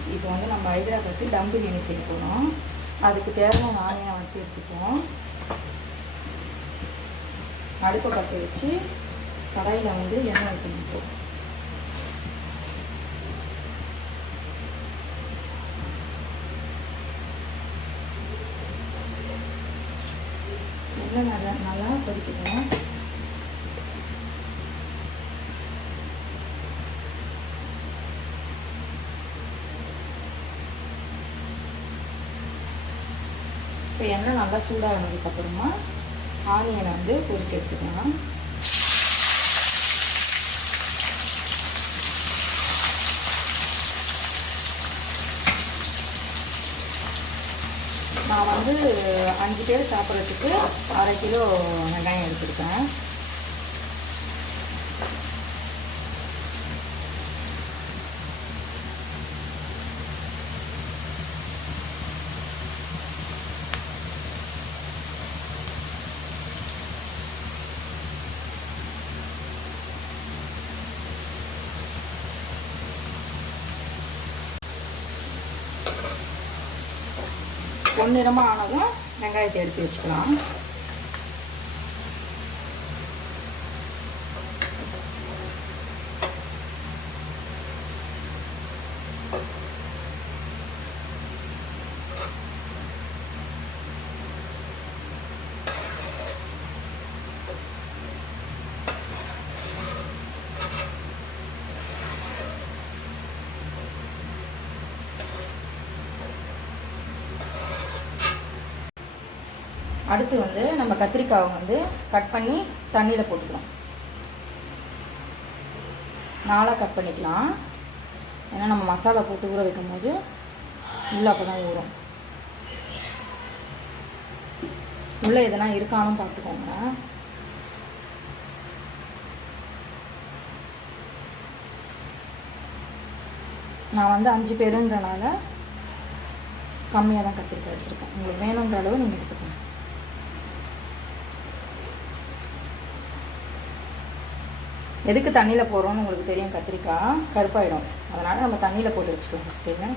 Friends, இப்போ வந்து நம்ம ஹைதராபாத்து தம் பிரியாணி செய்ய போகிறோம். அதுக்கு தேவையான ஆனியனை வறுத்து எடுத்துப்போம். அடுப்பை பற்ற வச்சு கடாயில் வந்து எண்ணெய் ஊற்றிப்போம். எண்ணெய் நல்லா கொதிக்கணும். இப்போ எண்ணெய் நல்லா சூடாகினதுக்கப்புறமா ஆனியனை வந்து பொரிச்சு எடுத்துக்கலாம். நான் வந்து 5 பேர் சாப்பிட்றதுக்கு 1/2 கிலோ வெங்காயம் எடுத்துருக்கேன். பொன்னிறமாக ஆனதும் வெங்காயத்தை எடுத்து வச்சுக்கலாம். அடுத்து வந்து நம்ம கத்திரிக்காவை வந்து கட் பண்ணி தண்ணியில் போட்டுக்கலாம். 4 கட் பண்ணிக்கலாம். ஏன்னா நம்ம மசாலா போட்டு ஊற வைக்கும் போது உள்ளே அப்போ தான் ஊறும். உள்ளே எதனா இருக்கானும் பார்த்துக்கோங்க. நான் வந்து 5 பேருன்றனால கம்மியாக தான் கத்திரிக்காய் எடுத்துருக்கேன். உங்களுக்கு வேணுன்ற அளவு நீங்கள் எடுத்துக்கோங்க. எதுக்கு தண்ணியில் போடுறோன்னு உங்களுக்கு தெரியும். கத்திரிக்காய் கருப்பாயிடும், அதனால் நம்ம தண்ணியில் போட்டு வச்சுக்கலாம் ஃபஸ்ட்டு.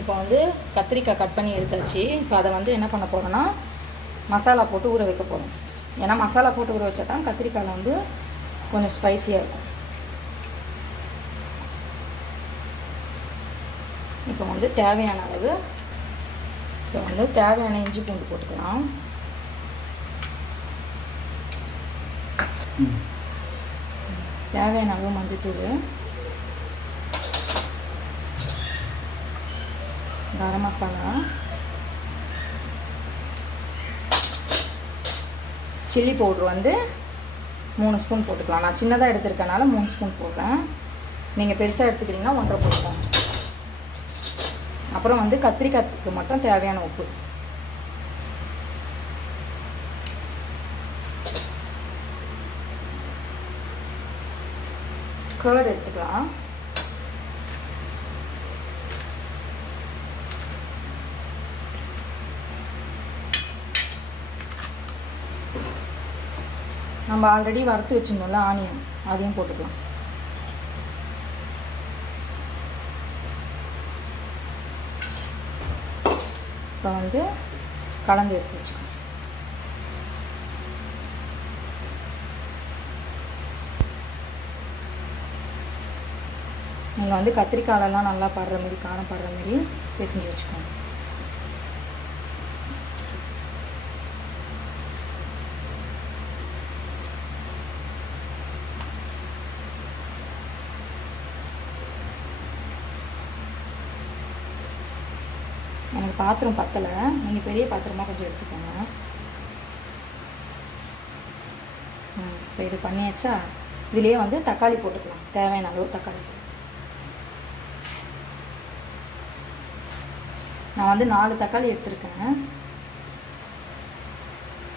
இப்போ வந்து கத்திரிக்காய் கட் பண்ணி எடுத்தாச்சு. இப்போ அதை வந்து என்ன பண்ண போகிறோன்னா மசாலா போட்டு ஊற வைக்க போகிறோம். ஏன்னா மசாலா போட்டு ஊற வச்சா தான் கத்திரிக்காயில் வந்து கொஞ்சம் ஸ்பைஸியாக இருக்கும். இப்போ வந்து தேவையான அளவு இஞ்சி பூண்டு போட்டுக்கலாம். தேவையான அளவு மஞ்சத்தூள், கரம் மசாலா, சில்லி பவுட்ரு வந்து 3 ஸ்பூன் போட்டுக்கலாம். நான் சின்னதாக எடுத்துருக்கனால 3 ஸ்பூன் போடுறேன். நீங்கள் பெருசாக எடுத்துக்கிட்டிங்கன்னா 1.5 போட்டுக்கோங்க. அப்புறம் வந்து கத்திரிக்காய்க்கு மட்டும் தேவையான உப்பு. கர்ட் எடுத்துக்கலாம். நம்ம ஆல்ரெடி வறுத்து வச்சுருந்தோம்ல ஆனியன், அதையும் போட்டுக்கலாம். இப்போ வந்து கலந்து எடுத்து வச்சுக்கலாம். நீங்கள் வந்து கத்திரிக்காயெல்லாம் நல்லா படுற மாதிரி, காரம் படுற மாதிரி பிசைஞ்சு வச்சுக்கோங்க. எனக்கு பாத்திரம் பத்தலை, நீங்கள் பெரிய பாத்திரமாக கொஞ்சம் எடுத்துக்கோங்க. இப்போ இது பண்ணியாச்சா, இதுலேயே வந்து தக்காளி போட்டுக்கலாம், தேவையான அளவு தக்காளி. நான் வந்து 4 தக்காளி எடுத்துருக்கேன்,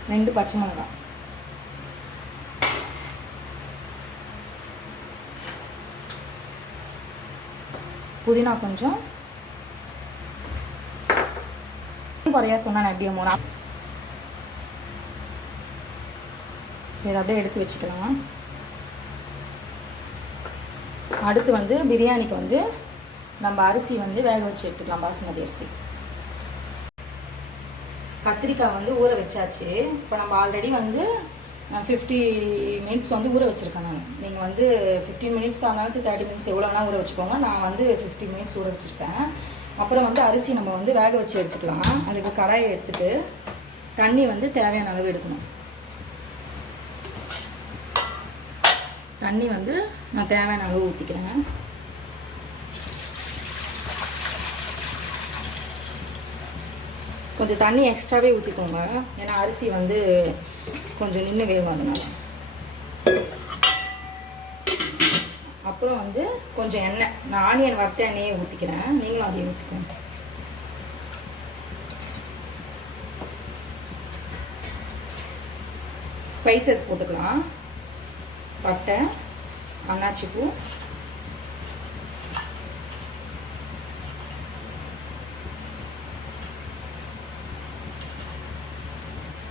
2 பச்சை மிளகாய், புதினா கொஞ்சம், குறையா சொன்னால் எப்படியும் மூணா. இதை அப்படியே எடுத்து வச்சுக்கலாம். அடுத்து வந்து பிரியாணிக்கு வந்து நம்ம அரிசி வந்து வேக வச்சு எடுத்துக்கலாம், பாசுமதி அரிசி. கத்திரிக்காய் வந்து ஊற வச்சாச்சு. இப்போ நம்ம ஆல்ரெடி வந்து 50 மினிட்ஸ் வந்து ஊற வச்சுருக்கேன் நான். நீங்கள் வந்து 15 மினிட்ஸ் ஆனாலும் 30 மினிட்ஸ் எவ்வளோ வேணால் ஊற வச்சுக்கோங்க. நான் வந்து 50 மினிட்ஸ் ஊற வச்சுருக்கேன். அப்புறம் வந்து அரிசி நம்ம வந்து வேக வச்சு எடுத்துக்கலாம். அதுக்கு கடாயை எடுத்துகிட்டு தண்ணி வந்து தேவையான அளவு எடுக்கணும். தண்ணி வந்து நான் தேவையான அளவு ஊற்றிக்கிறேன். கொஞ்சம் தண்ணி எக்ஸ்ட்ராவே ஊற்றிக்கோங்க, ஏன்னா அரிசி வந்து கொஞ்சம் நின்று வேகும் அதனால. அப்புறம் வந்து கொஞ்சம் எண்ணெய், நான் ஆனியன் வறுத்த எண்ணெயை ஊற்றிக்கிறேன், நீங்களும் அதையும் ஊற்றிக்கோங்க. ஸ்பைசஸ் போட்டுக்கலாம். பட்டை, அன்னாச்சிப்பூ,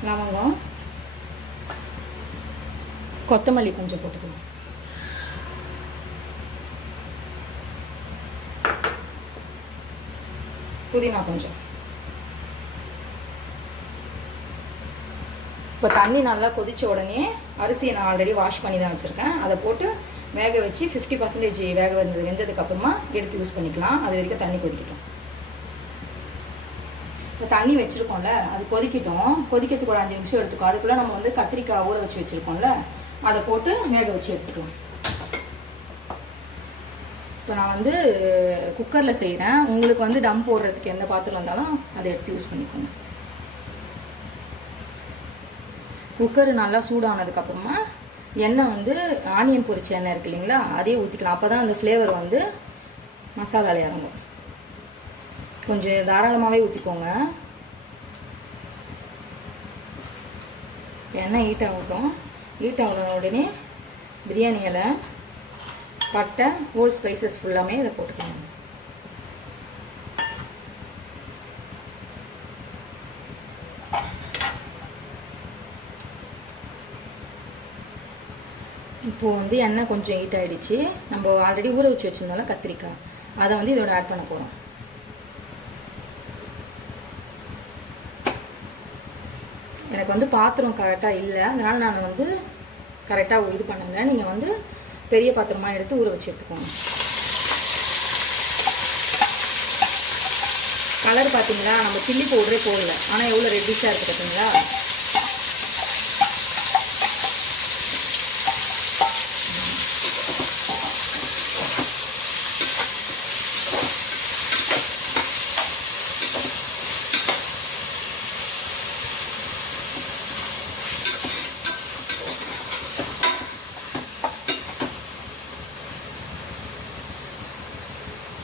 லவங்கம், கொத்தமல்லி கொஞ்சம் போட்டுக்கலாம். புதினா கொஞ்சம். இப்போ தண்ணி நல்லா கொதித்த உடனே அரிசியை நான் ஆல்ரெடி வாஷ் பண்ணி தான் வச்சுருக்கேன், அதை போட்டு வேக வச்சு 50% வேக வெந்ததுக்கப்புறமா எடுத்து யூஸ் பண்ணிக்கலாம். அது வரைக்கும் தண்ணி கொதிக்கட்டும். இப்போ தண்ணி வச்சுருக்கோம்ல, அது கொதிக்கட்டும். கொதிக்கிறதுக்கு ஒரு 5 நிமிஷம் எடுத்துக்கும். அதுக்குள்ளே நம்ம வந்து கத்திரிக்காய் ஊற வச்சு வச்சுருக்கோம்ல, அதை போட்டு வேக வச்சு எடுத்துக்கலாம். இப்போ நான் வந்து குக்கரில் செய்கிறேன். உங்களுக்கு வந்து டம் போடுறதுக்கு எந்த பாத்திரம் இருந்தாலும் அதை எடுத்து யூஸ் பண்ணிக்கோங்க. குக்கர் நல்லா சூடானதுக்கப்புறமா எண்ணெய் வந்து ஆனியன் பொரிச்ச எண்ணெய் இருக்குது இல்லைங்களா, அதையே ஊற்றிக்கலாம். அப்போ தான் அந்த ஃப்ளேவர் வந்து மசாலாவில் இறங்கும். கொஞ்சம் தாராளமாகவே ஊற்றிக்கோங்க. எண்ணெய் ஹீட் ஆகட்டும். ஹீட் ஆகின உடனே பிரியாணி இலை, பட்டை, ஹோல் ஸ்பைசஸ் ஃபுல்லாமே இதை போட்டுக்கோங்க. இப்போது வந்து எண்ணெய் கொஞ்சம் ஹீட் ஆகிடுச்சு. நம்ம ஆல்ரெடி ஊற வச்சு வச்சுருந்தாலும் கத்திரிக்காய், அதை வந்து இதோட ஆட் பண்ண போகிறோம். எனக்கு வந்து பாத்திரம் கரெக்டாக இல்லை, அதனால் நான் வந்து கரெக்டாக இது பண்ணலை. நீங்கள் வந்து பெரிய பாத்திரமாக எடுத்து ஊற வச்சு எடுத்துக்கோங்க. கலர் பார்த்தீங்களா, நம்ம சில்லி பவுடரே போடல, ஆனால் எவ்வளோ ரெட்டிஷாக இருக்குது பார்த்தீங்களா.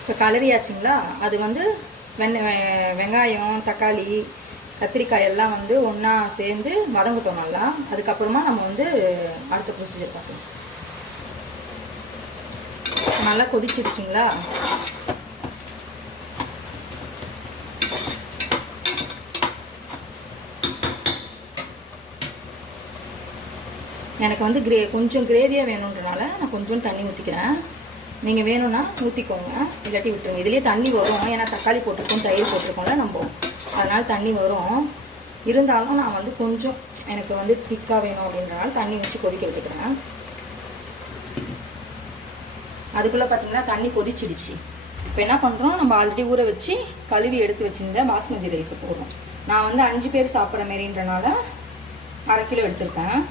இப்போ கலரியாச்சுங்களா, அது வந்து வெங்காயம், தக்காளி, கத்திரிக்காய் எல்லாம் வந்து ஒன்றா சேர்ந்து வதங்கட்டும் நல்லா. அதுக்கப்புறமா நம்ம வந்து அடுத்த ப்ரொசீஜர் பார்க்கலாம். நல்லா கொதிச்சிடுச்சிங்களா. எனக்கு வந்து கொஞ்சம் கிரேவியாக வேணுன்றனால நான் கொஞ்சம் தண்ணி ஊற்றிக்கிறேன். நீங்கள் வேணும்னா ஊற்றிக்கோங்க, இல்லாட்டி விட்டுருங்க. இதுலேயே தண்ணி வரும், ஏன்னா தக்காளி போட்டிருக்கோம், தயிர் போட்டிருக்கோம்ல நம்ம, அதனால் தண்ணி வரும். இருந்தாலும் நான் வந்து கொஞ்சம் எனக்கு வந்து திக்காக வேணும் அப்படின்றனால தண்ணி வச்சு கொதிக்க விட்டுக்கிறேன். அதுக்குள்ளே பார்த்தீங்கன்னா தண்ணி கொதிச்சிடுச்சு. இப்போ என்ன பண்ணுறோம், நம்ம ஆல்ரெடி ஊற வச்சு கழுவி எடுத்து வச்சுருந்த பாஸ்மதி ரைஸை போடுறோம். நான் வந்து 5 பேர் சாப்பிட்ற மாரின்றனால 1/2 கிலோ எடுத்திருக்கேன்.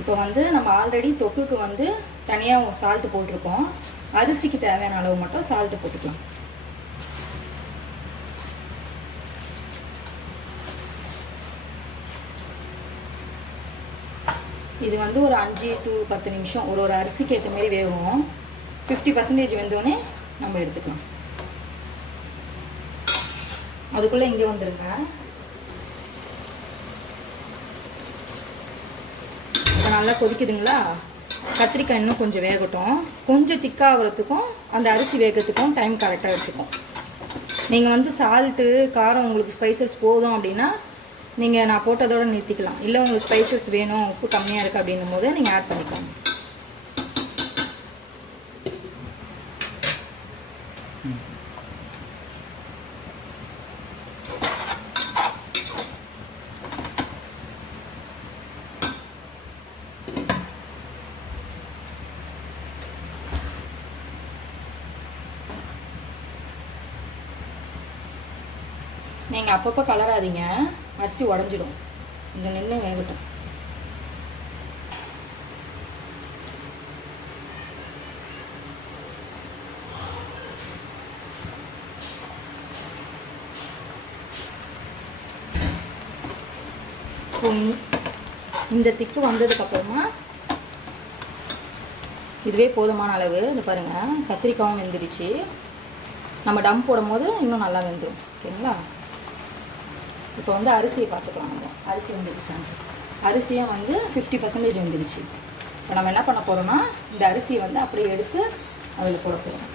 இப்போ வந்து நம்ம ஆல்ரெடி தொக்குக்கு வந்து தனியாக சால்ட்டு போட்டிருக்கோம். அரிசிக்கு தேவையான அளவு மட்டும் சால்ட்டு போட்டுக்கலாம். இது வந்து ஒரு 5 to 10 நிமிஷம் ஒரு அரிசிக்கு ஏற்ற மாதிரி வேகும். 50% வெந்தோடனே நம்ம எடுத்துக்கலாம். அதுக்குள்ளே இங்கே வந்துருங்க. இப்போ நல்லா கொதிக்குதுங்களா? கத்திரிக்காய் இன்னும் கொஞ்சம் வேகட்டும். கொஞ்சம் திக்காகிறதுக்கும் அந்த அரிசி வேகத்துக்கும் டைம் கரெக்டாக எடுத்துக்கும். நீங்கள் வந்து சால்ட்டு காரம் உங்களுக்கு ஸ்பைசஸ் போதும் அப்படின்னா நீங்கள் நான் போட்டதோடு நிறுத்திக்கலாம். இல்லை உங்களுக்கு ஸ்பைசஸ் வேணும், உப்பு கம்மியாக இருக்குது அப்படின்னும் போது நீங்கள் ஆட் பண்ணிக்கலாம். நீங்கள் அப்பப்போ கலராதீங்க, அரிசி உடஞ்சிடும். இங்கே நின்று வேகட்டும். இந்த திக்கு வந்ததுக்கப்புறமா இதுவே போதுமான அளவு. இது பாருங்கள், கத்திரிக்காயும் வெந்துடுச்சு. நம்ம டம் போடும் போது இன்னும் நல்லா வெந்துடும். ஓகேங்களா? இப்போ வந்து அரிசியை பார்த்துக்கலாம். நம்ம அரிசி வந்துடுச்சாங்க. அரிசியும் வந்து 50% வந்துடுச்சு. இப்போ நம்ம என்ன பண்ண போகிறோம்னா இந்த அரிசியை வந்து அப்படியே எடுத்து அதில் போட போகிறோம்.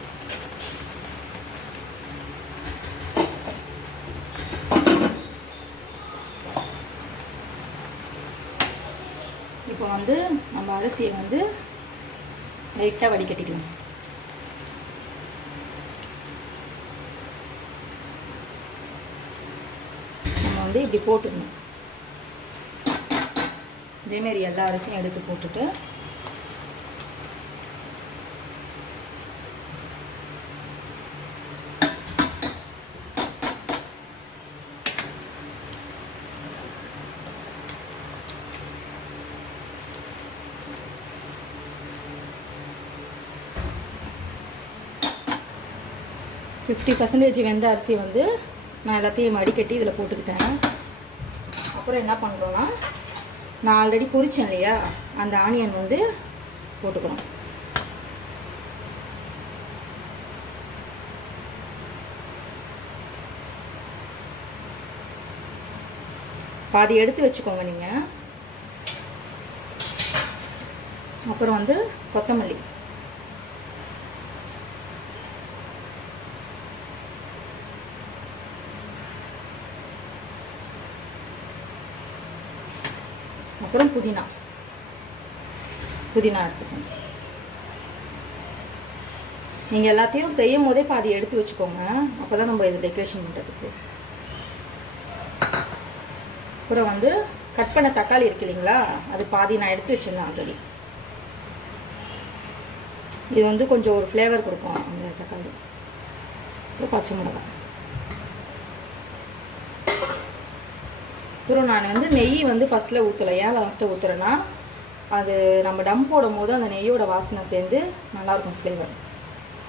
இப்போ வந்து நம்ம அரிசியை வந்து லைட்டாக வடிகட்டிக்கலாம். வந்து இப்படி போட்டுக்கணும். இதேமாரி எல்லா அரிசியும் எடுத்து போட்டுட்டு வெந்த அரிசி வந்து நான் எல்லாத்தையும் வடிகட்டி இதில் போட்டுக்கிட்டேன். அப்புறம் என்ன பண்ணுறோன்னா நான் ஆல்ரெடி பொரிச்சேன் இல்லையா, அந்த ஆனியன் வந்து போட்டுக்கிறோம். பாதி எடுத்து வச்சுக்கோங்க நீங்கள். அப்புறம் வந்து கொத்தமல்லி, அப்புறம் புதினா எடுத்துக்கோங்க. நீங்கள் எல்லாத்தையும் செய்யும் போதே பாதி எடுத்து வச்சுக்கோங்க, அப்போ தான் நம்ம இது டெக்கரேஷன் பண்ணுறதுக்கு. அப்புறம் வந்து கட் பண்ண தக்காளி இருக்கு இல்லைங்களா, அது பாதி நான் எடுத்து வச்சுருந்தேன் ஆல்ரெடி. இது வந்து கொஞ்சம் ஒரு ஃப்ளேவர் கொடுக்கும் அந்த தக்காளி. அப்புறம் பச்சை மிளகாய். அப்புறம் நான் வந்து நெய் வந்து ஃபஸ்ட்டில் ஊற்றலை. ஏன் லாஸ்ட்டாக ஊற்றுறேன்னா அது நம்ம டம் போடும் போது அந்த நெய்யோட வாசனை சேர்ந்து நல்லாயிருக்கும் ஃப்ளேவர்.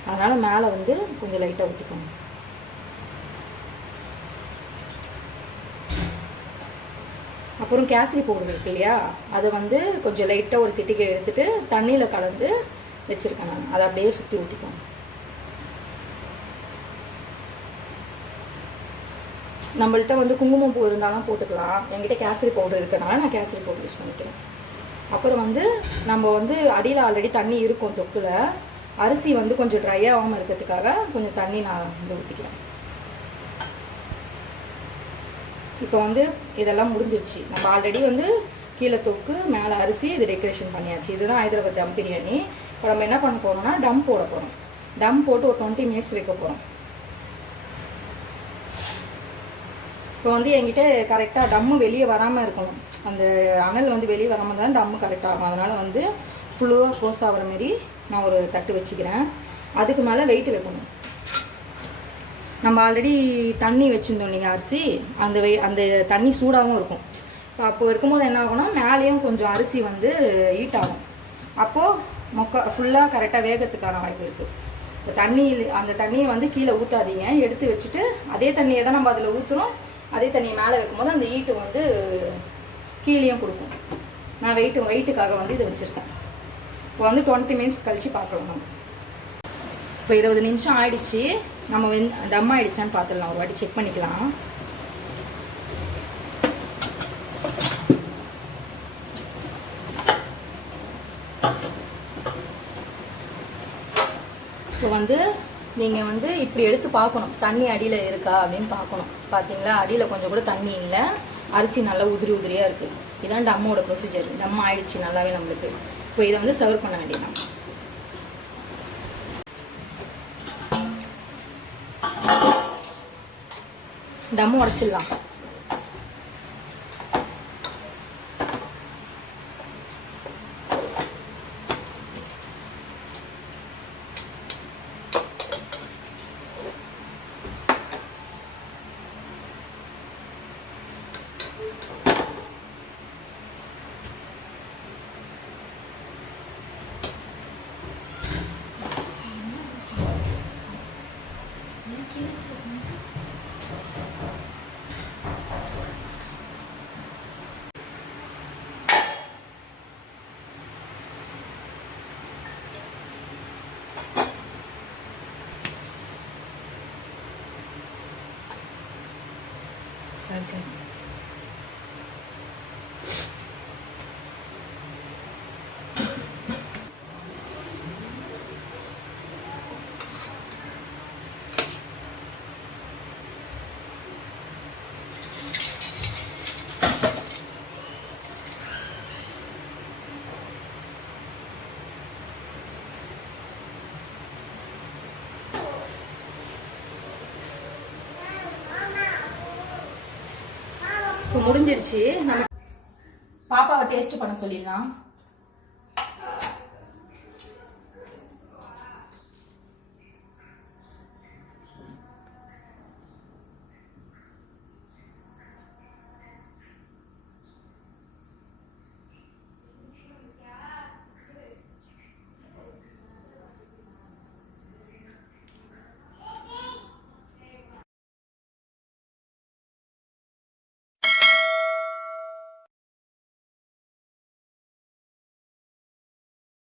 அதனால் மேலே வந்து கொஞ்சம் லைட்டாக ஊற்றிக்கோங்க. அப்புறம் கேசரி பவுடர் இருக்கு இல்லையா, அதை வந்து கொஞ்சம் லைட்டாக ஒரு சிட்டிக்கை எடுத்துகிட்டு தண்ணியில் கலந்து வச்சுருக்கேன் நான். அதை அப்படியே சுற்றி ஊற்றிக்கோங்க. நம்மள்கிட்ட வந்து குங்குமம் பூ இருந்தாலும் போட்டுக்கலாம். என்கிட்ட கேசரி பவுடர் இருக்கிறனால நான் கேசரி பவுடர் யூஸ் பண்ணிக்கிறேன். அப்புறம் வந்து நம்ம வந்து அடியில் ஆல்ரெடி தண்ணி இருக்கும் தொக்கில். அரிசி வந்து கொஞ்சம் ட்ரை ஆகாமல் இருக்கிறதுக்காக கொஞ்சம் தண்ணி நான் வந்து ஊற்றிக்கிறேன். இப்போ வந்து இதெல்லாம் முடிஞ்சிருச்சு. நம்ம ஆல்ரெடி வந்து கீழே தொக்கு, மேலே அரிசி, இது டெக்கரேஷன் பண்ணியாச்சு. இதுதான் ஹைதராபாத் தம் பிரியாணி. இப்போ நம்ம என்ன பண்ண போகிறோம்னா டம் போட போகிறோம். டம் போட்டு ஒரு 20 மினிட்ஸ் வைக்க போகிறோம். இப்போ வந்து என்கிட்ட கரெக்டாக டம்மு வெளியே வராமல் இருக்கணும். அந்த அனல் வந்து வெளியே வராமல் தான் டம்மு கரெக்டாக ஆகும். அதனால் வந்து ஃபுல்லாக க்ளோஸ் ஆகிற மாரி நான் ஒரு தட்டு வச்சுக்கிறேன். அதுக்கு மேலே வெயிட் வைக்கணும். நம்ம ஆல்ரெடி தண்ணி வச்சுருந்தோம் இல்லைங்க அரிசி, அந்த தண்ணி சூடாகவும் இருக்கும். அப்போ இருக்கும்போது என்ன ஆகும்னா மேலேயும் கொஞ்சம் அரிசி வந்து ஹீட் ஆகும். அப்போது ஃபுல்லாக கரெக்டாக வேகத்துக்கான வாய்ப்பு இருக்குது. இப்போ அந்த தண்ணியை வந்து கீழே ஊற்றாதீங்க, எடுத்து வச்சுட்டு அதே தண்ணியை தான் நம்ம அதில் ஊற்றுறோம். அதே தண்ணியை மேலே வைக்கும்போது அந்த ஹீட்டு வந்து கீழேயும் கொடுக்கும். நான் வெயிட்டுக்காக வந்து இதை வச்சுருக்கேன். இப்போ வந்து 20 மினிட்ஸ் கழித்து பார்க்கலாம். நம்ம இப்போ 20 நிமிஷம் ஆயிடுச்சு. நம்ம டம் ஆகிடுச்சான்னு பார்த்துடலாம், ஒரு வாட்டி செக் பண்ணிக்கலாம். இப்போ வந்து நீங்கள் வந்து இப்படி எடுத்து பார்க்கணும், தண்ணி அடியில் இருக்கா அப்படின்னு பார்க்கணும். பார்த்தீங்களா, அடியில் கொஞ்சம் கூட தண்ணி இல்லை, அரிசி நல்லா உதிரியாக இருக்குது. இதுதான் டம்மோட ப்ரொசீஜர். டம் ஆயிடுச்சு நல்லாவே நம்மளுக்கு. இப்போ இதை வந்து சர்வ் பண்ண வேண்டியதான். டம் உடச்சிடலாம். சரி இப்போ முடிஞ்சிருச்சு. நம்ம பாப்பாவை டேஸ்ட் பண்ண சொல்லிடலாம்.